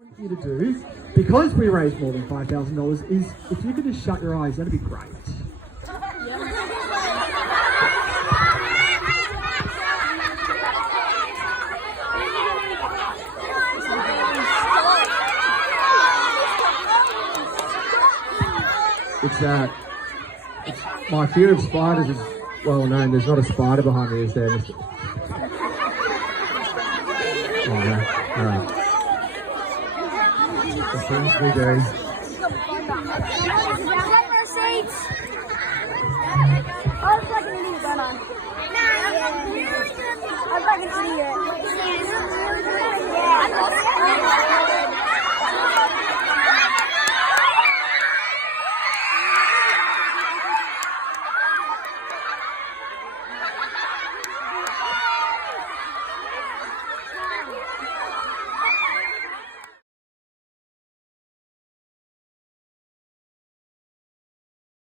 want you to do, because we raised more than $5,000, is if you could just shut your eyes, that'd be great. It's my fear of spiders is well known. There's not a spider behind me, is there, Mr. Oh, no. All right. The things we do.